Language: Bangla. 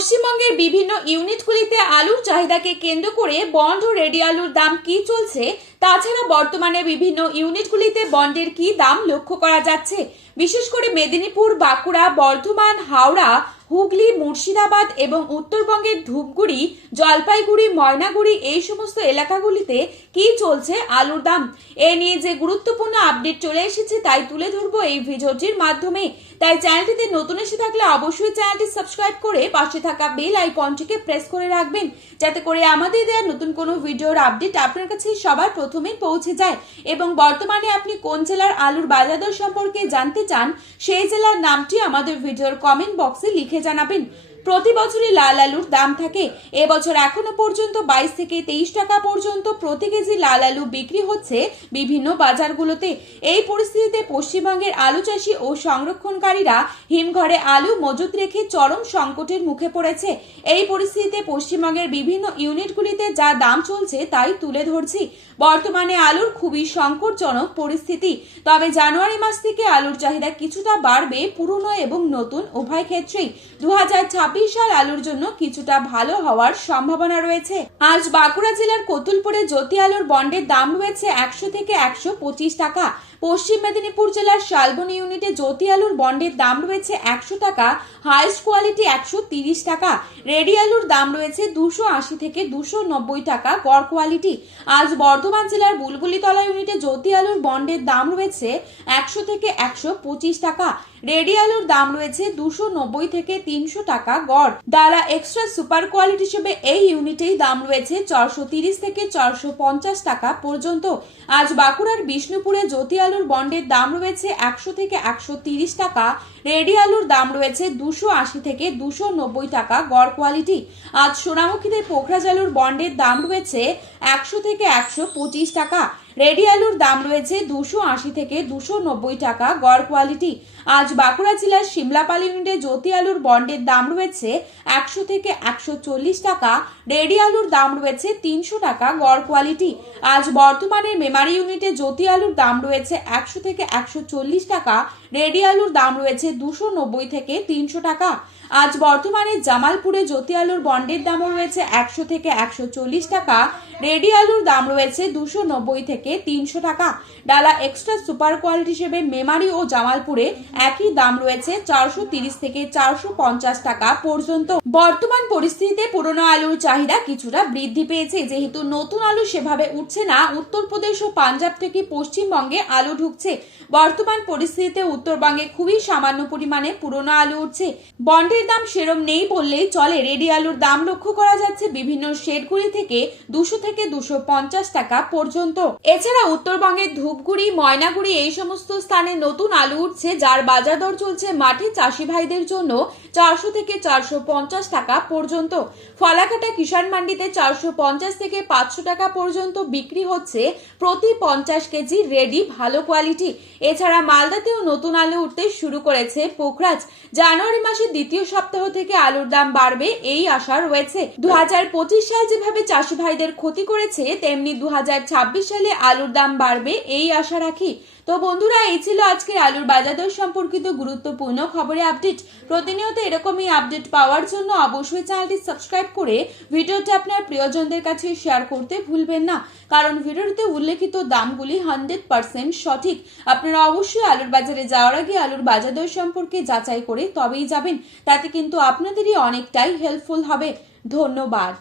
পশ্চিমবঙ্গের বিভিন্ন ইউনিটগুলিতে আলুর চাহিদাকে কেন্দ্র করে বন্ড ও রেডি আলুর দাম কি চলছে, তাছাড়া বর্তমানে বিভিন্ন ইউনিটগুলিতে বন্ডের কি দাম লক্ষ্য করা যাচ্ছে। বিশেষ করে মেদিনীপুর, বাঁকুড়া, বর্ধমান, হাওড়া, হুগলি, মুর্শিদাবাদ এবং উত্তরবঙ্গের ধূপগুড়ি, জলপাইগুড়ি, ময়নাগুড়ি এই সমস্ত এলাকাগুলিতে কি চলছে আলুর দাম, এ নিয়ে যে গুরুত্বপূর্ণ আপডেট চলে এসেছে তাই তুলে ধরবো এই ভিডিওটির মাধ্যমে। তাই চ্যানেলটিতে নতুন এসে থাকলে অবশ্যই চ্যানেলটি সাবস্ক্রাইব করে পাশে থাকা বেল আইকনটিকে প্রেস করে রাখবেন, যাতে করে আমাদের দেওয়া নতুন কোনো ভিডিওর আপডেট আপনার কাছে সবার প্রথমেই পৌঁছে যায়। এবং বর্তমানে আপনি কোন জেলার আলুর বাজার দর সম্পর্কে জানতে চান, সেই জেলার নামটি আমাদের ভিডিওর কমেন্ট বক্সে লিখে জানাবেন। প্রতি বছরই লাল আলুর দাম থাকে। এবছর এখনো পর্যন্ত 22 থেকে 23 টাকা পর্যন্ত প্রতি কেজি লাল আলু বিক্রি হচ্ছে বিভিন্ন বাজারগুলোতে। এই পরিস্থিতিতে পশ্চিমবঙ্গের আলু চাষি ও সংরক্ষণকারীরা হিমঘরে আলু মজুত রেখে চরম সংকটের মুখে পড়েছে। এই পরিস্থিতিতে পশ্চিমবঙ্গের বিভিন্ন ইউনিটগুলিতে যা দাম চলছে তাই তুলে ধরছি। বর্তমানে আলুর খুবই সংকটজনক পরিস্থিতি। তবে জানুয়ারি মাস থেকে আলুর চাহিদা কিছুটা বাড়বে পুরনো এবং নতুন উভয় ক্ষেত্রেই। 2026 সাল আলুর জন্য কিছুটা ভালো হওয়ার সম্ভাবনা রয়েছে। আজ বাঁকুড়া জেলার কতুলপুরে জ্যোতি আলুর বন্ডের দাম রয়েছে 100 থেকে 125 টাকা। পশ্চিম মেদিনীপুর জেলার শালবনী ইউনিটে জ্যোতি আলুর বন্ডের দাম রয়েছে 100 টাকা, হাইস্ট কোয়ালিটি 130 টাকা। রেডি আলুর দাম রয়েছে 280 থেকে 290 টাকা গড় কোয়ালিটি। আজ বর্ধমান জেলার বুলবুলিতলা ইউনিটে জ্যোতি আলুর বন্ডের দাম রয়েছে 100 থেকে 125 টাকা। রেডি আলুর দাম রয়েছে 290 থেকে 300 টাকা গড়। ডালা এক্সট্রা সুপার কোয়ালিটি হিসেবে এই ইউনিটেই দাম রয়েছে 430 থেকে 450 টাকা পর্যন্ত। আজ বাঁকুড়ার বিষ্ণুপুরে জ্যোতি আলুর বন্ডের দাম রয়েছে 100 থেকে 130 টাকা। রেডি আলুর দাম রয়েছে 280 থেকে 290 টাকা গড় কোয়ালিটি। আজ সোনামুখীতে পোখরাজ আলুর বন্ডের দাম রয়েছে 100 থেকে 125 টাকা। রেডি আলুর দাম রয়েছে 280 থেকে 290 টাকা গড় কোয়ালিটি। আজ বাঁকুড়া জেলার সিমলাপাল ইউনিটে জ্যোতি আলুর বন্ডের দাম রয়েছে 100 থেকে 140 টাকা। রেডি আলুর দাম রয়েছে 300 টাকা গড় কোয়ালিটি। আজ বর্ধমানের মেমারি ইউনিটে জ্যোতি আলুর দাম রয়েছে 100 থেকে 140 টাকা। রেডি আলুর দাম রয়েছে 290 থেকে 300 টাকা। আজ বর্তমানে জামালপুরে জ্যোতি আলুর বন্ডের দামও রয়েছে 100 থেকে 140 টাকা। রেডি আলুর দাম রয়েছে 290 থেকে 300 টাকা। ডালা এক্সট্রা সুপার কোয়ালিটি হিসেবে মেমারি ও জামালপুরে একই দাম রয়েছে 430 থেকে 450 টাকা পর্যন্ত। বর্তমান পরিস্থিতিতে পুরনো আলুর চাহিদা কিছুটা বৃদ্ধি পেয়েছে, যেহেতু নতুন আলু সেভাবে উঠছে না। উত্তরপ্রদেশ ও পাঞ্জাব থেকে পশ্চিমবঙ্গে আলু ঢুকছে। বর্তমান পরিস্থিতিতে উত্তরবঙ্গে খুবই সামান্য পরিমাণে পুরনো আলু উঠছে। বন্ডের দাম সেরম নেই বললেই চলে। রেডি আলুর দাম লক্ষ্য করা যাচ্ছে বিভিন্ন শেডগুলি থেকে 200 থেকে 250 টাকা পর্যন্ত। এছাড়া উত্তরবঙ্গের ধূপগুড়ি, ময়নাগুড়ি এই সমস্ত স্থানে নতুন আলু উঠছে, যার বাজার দর চলছে মাঠে চাষি ভাইদের জন্য 400 থেকে 450 টাকা পর্যন্ত। ফলাকাটা কিষাণ মান্ডিতে 450 থেকে 500 টাকা পর্যন্ত বিক্রি হচ্ছে প্রতি 50 কেজি রেডি ভালো কোয়ালিটি। এছাড়া মালদাতেও নতুন আলু উঠতে শুরু করেছে পোখরাজ। জানুয়ারি মাসের দ্বিতীয় সপ্তাহ থেকে আলুর দাম বাড়বে এই আশা রয়েছে। 2025 সাল যেভাবে চাষি ভাইদের ক্ষতি করেছে, তেমনি 2026 সালে আলুর দাম বাড়বে এই আশা রাখি। তো বন্ধুরা, এই ছিল আজকের আলুর বাজার দর সম্পর্কিত গুরুত্বপূর্ণ খবরের আপডেট। প্রতিনিয়ত এরকমই আপডেট পাওয়ার জন্য অবশ্যই চ্যানেলটি সাবস্ক্রাইব করে ভিডিওটি আপনার প্রিয়জনদের কাছে শেয়ার করতে ভুলবেন না, কারণ ভিডিওতে উল্লেখিত দামগুলি 100% সঠিক। আপনারা অবশ্যই আলুর বাজারে যাওয়ার আগে আলুর বাজার দর সম্পর্কে যাচাই করে তবেই যাবেন, তাতে কিন্তু আপনাদেরই অনেকটাই হেল্পফুল হবে। ধন্যবাদ।